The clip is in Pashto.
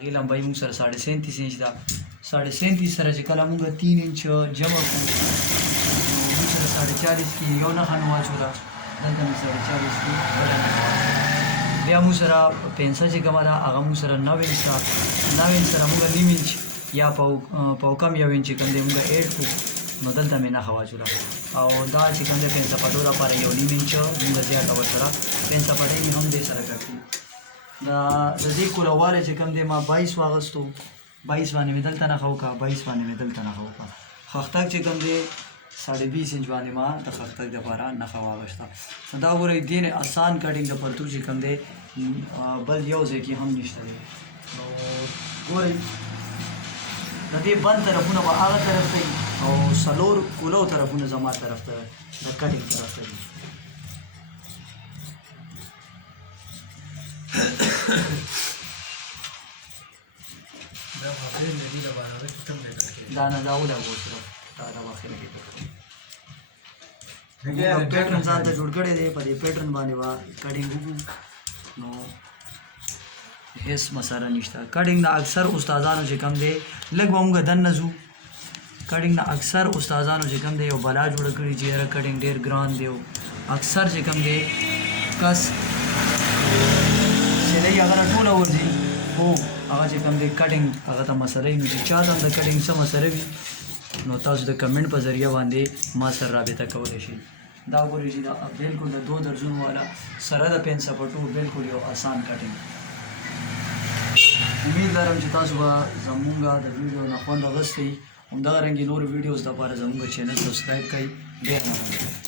هغې لمبۍ موږ سره 37.5 انچ ده. 37.5 سره چې کله موږ 3 انچ جمع کړو موږ سره 40.5 کې یو نښه نه واچوله، دلته مې 40.5 کې بله نښه واچوله. بیا موږ سره پنسه چې کومه ده هغه موږ سره 9 انچ ده. 9 انچ سره موږ نیم انچ یا پوکم یو انچ چې کوم دی موږ ایډ کړو، نو دلته مې نښه واچوله. او دا چې کوم دی پنسه پټو لپاره یو نیم انچ موږ زیاته ورسره پنسه پټۍ مې هم دې سره کټ کړو. د دې کولوالی چې کوم دی ما 22 واغستو، 22 باندې مې دلته نښه وکړه، 22 باندې مې دلته نښه وکړه. خښتک چې کوم دی 20.5 انچ باندې ما د خښتک دپاره نښه واغشته. نو دا ګورئ دې نه اسان کټینګ د پرتوګ چې کوم دی بل یو ځای کې هم نشته دی. نو ګورئ د دې بند طرفونه به هغه طرف ته وي او څلور کولو طرفونه زما طرف ته د کټینګ طرف ته وي. دا نه دا ولګو صرف دا داخله کې پیټرن ځان ته جوړ کړی دی، په دې پیټرن باندې به کټینګ وکړو. نو هیڅ مسله نشته. کټینګ نه اکثر استادانو چې کوم دی لږ به موږ دننه ځو. کټینګ نه اکثر استادانو چې کوم دی یو بلا جوړه کړي چې یاره کټینګ ډېر ګران دی. اکثر چې کوم دی کس سیلۍ هغه راټوله ورځي، خو هغه چې کوم دی کټینګ هغه ته مسله وي. نو چې چا ته هم د کټینګ څه مسله وي نو تاسو د کمنټ په ذریعه باندې ما سره رابطه کولی شئ. دا ګورئ چې دا بلکل د 2 درجونو والا سره د پنسه پټو بلکل یو آسان کټینګ. امید لرم چې تاسو به زموږ د ویډیو نه خوند اخیستی. همدغه رنګې نور ویډیوز دپاره زموږ چینل سبسکرایب کړئ. ډېر مننه.